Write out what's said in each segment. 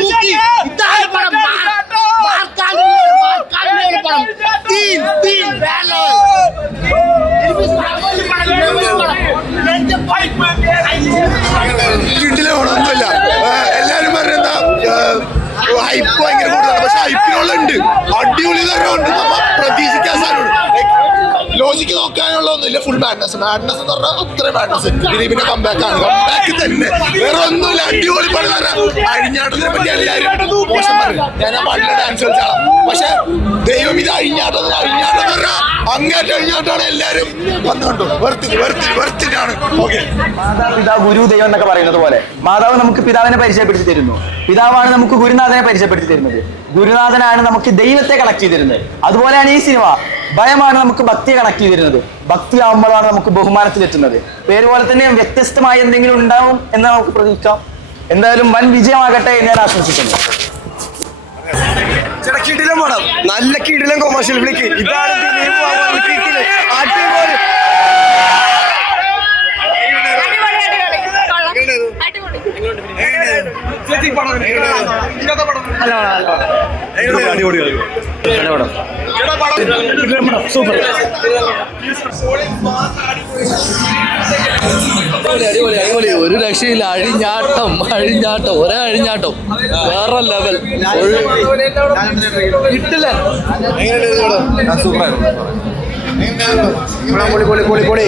টুকি ইদার পড়া মার মার কাল মার কাল মের পড়া তিন তিন ব্যালো নির্বিস ভাগল পড়া নির্বিস എല്ലാവരും പറഞ്ഞ ഹൈപ്പ് ഭയങ്കര കൂടുതലാണ് പക്ഷെ ഹൈപ്പിനുള്ള റോജിക്ക് നോക്കാനുള്ള ഒന്നുമില്ല ഫുൾ ബാഡ്നസ് ബാഡ്നസ് എന്ന് പറഞ്ഞാൽ അത്ര ബാഡ്നസ് ദിലീപിന്റെ കമ്പാക്ക് ആണ്. കമ്പാക്ക് തന്നെ. വേറെ ഒന്നുമില്ല. അടിപൊളി പണി പറഞ്ഞാൽ അഴിഞ്ഞാട്ടത്തിനെ പറ്റി എല്ലാവരും മോശം പറയും. ഞാൻ ആ പാട്ടിലെ ഡാൻസ് കളിച്ചാണ് പക്ഷെ അങ്ങേറ്റം എല്ലാരും വന്നുകൊണ്ടു. വെറുത്തി വെറുത്തി വെറുത്തിട്ടാണ്. ഓക്കെ. പിതാ ഗുരു ദൈവം എന്നൊക്കെ പറയുന്നത് പോലെ. മാതാവ് നമുക്ക് പിതാവിനെ പരിചയപ്പെടുത്തി തരുന്നു. പിതാവാണ് നമുക്ക് ഗുരുനാഥനെ പരിചയപ്പെടുത്തി തരുന്നത്. ഗുരുനാഥനാണ് നമുക്ക് ദൈവത്തെ കണക്ട് ചെയ്തിരുന്നത് അതുപോലെയാണ് ഈ സിനിമ. ഭയമാണ് നമുക്ക് ഭക്തിയെ കണക്ട് ചെയ്തിരുന്നത് ഭക്തി ആവുമ്പോഴാണ് നമുക്ക് ബഹുമാനത്തിലെത്തുന്നത് പേര് പോലെ തന്നെ വ്യത്യസ്തമായി എന്തെങ്കിലും ഉണ്ടാവും എന്ന് നമുക്ക് പ്രതീക്ഷിക്കാം. എന്തായാലും വൻ വിജയമാകട്ടെ എന്ന് ഞാൻ ആശംസിക്കുന്നു. ചില കിടിലം പടം. നല്ല കിടിലം കൊമേഴ്ഷ്യൽ വിളിക്ക്. ഇതാണ് ദിലീപ് ബാബു കിടിലം അടിപൊളി അടിപൊളി അടിപൊളി കൊള്ളാം അടിപൊളി അടിപൊളി ഒരു രക്ഷയില്ല അഴിഞ്ഞാട്ടം അഴിഞ്ഞാട്ടം ഒരേ അഴിഞ്ഞാട്ടം വേറെ ലെവൽ കിട്ടില്ല പൊളി പൊളി പൊളി പൊളി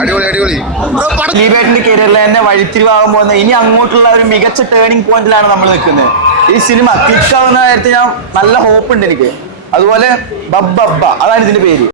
അടിപൊളി അടിപൊളി. ദിലീപേട്ടന്റെ കരിയറിൽ തന്നെ വഴിത്തിരിവാകാൻ പോകുന്ന ഇനി അങ്ങോട്ടുള്ള ഒരു മികച്ച ടേണിംഗ് പോയിന്റിലാണ് നമ്മൾ നിൽക്കുന്നത്. ഈ സിനിമ ക്ലിക്ക് ആവുന്ന കാര്യത്തിൽ ഞാൻ നല്ല ഹോപ്പ് ഉണ്ട് എനിക്ക്. അതുപോലെ ബബ്ബ അതാണ് ഇതിന്റെ പേര്.